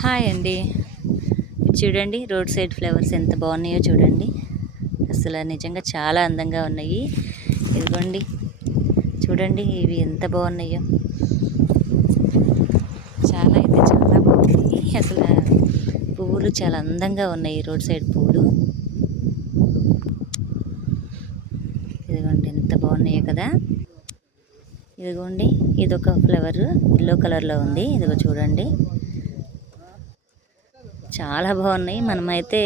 Hi అండి. చూడండి road side flowers ఎంత బాగున్నాయో చూడండి. అసలు నిజంగా చాలా అందంగా ఉన్నాయి. ఇదిగోండి చూడండి ఇవి ఎంత బాగున్నాయో. చాలా అయితే చాలా బాగున్నాయి. అసలు పువ్వులు చాలా అందంగా ఉన్నాయి. రోడ్ సైడ్ పువ్వులు ఇదిగోండి ఎంత బాగున్నాయో కదా. ఇదిగోండి ఇదొక ఫ్లవర్ ఎల్లో కలర్లో ఉంది. ఇదిగో చూడండి చాలా బాగున్నాయి. మనమైతే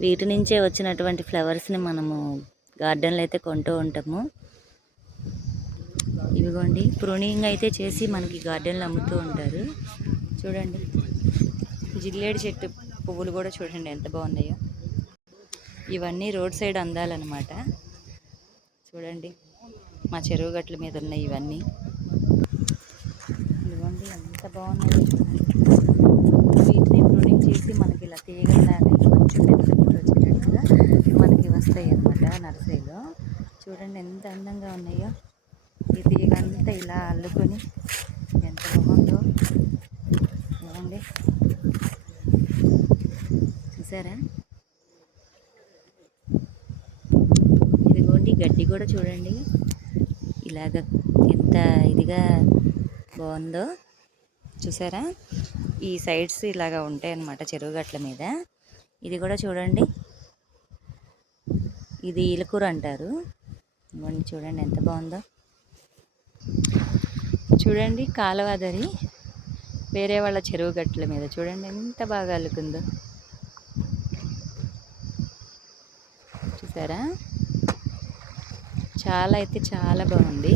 వీటి నుంచే వచ్చినటువంటి ఫ్లవర్స్ని మనము గార్డెన్లో అయితే కొంటూ ఉంటాము. ఇవిగోండి ప్రూనింగ్ అయితే చేసి మనకి గార్డెన్లో అమ్ముతూ ఉంటారు. చూడండి జిల్లేడు చెట్టు పువ్వులు కూడా చూడండి ఎంత బాగున్నాయో. ఇవన్నీ రోడ్ సైడ్ అందాలన్నమాట. చూడండి మా చెరువు గట్ల మీద ఉన్నాయి ఇవన్నీ. ఇదిగోండి ఎంత బాగున్నాయో చూడండి. వీటిని ప్రూనింగ్ చేసి మనకి ఇలా తీగలాగా కొంచెం పెద్ద పూలు వచ్చేటట్టుగా మనకి వస్తాయి అన్నమాట నర్సరీలో. చూడండి ఎంత అందంగా ఉన్నాయో. ఈ తీగ అంతా ఇలా అల్లుకొని ఎంత బాగుందో చూడండి. చూసారా? ఇదిగోండి గడ్డి కూడా చూడండి ఇలాగ ఎంత ఇదిగా బాగుందో చూసారా. ఈ సైడ్స్ ఇలాగా ఉంటాయి అన్నమాట చెరువు గట్ల మీద. ఇది కూడా చూడండి ఇది ఈలకూర అంటారు. ఇవన్నీ చూడండి ఎంత బాగుందో. చూడండి కాలువదరి వేరే వాళ్ళ చెరువు గట్ల మీద చూడండి ఎంత బాగా అల్లుకుందో. చూసారా చాలా అయితే చాలా బాగుంది.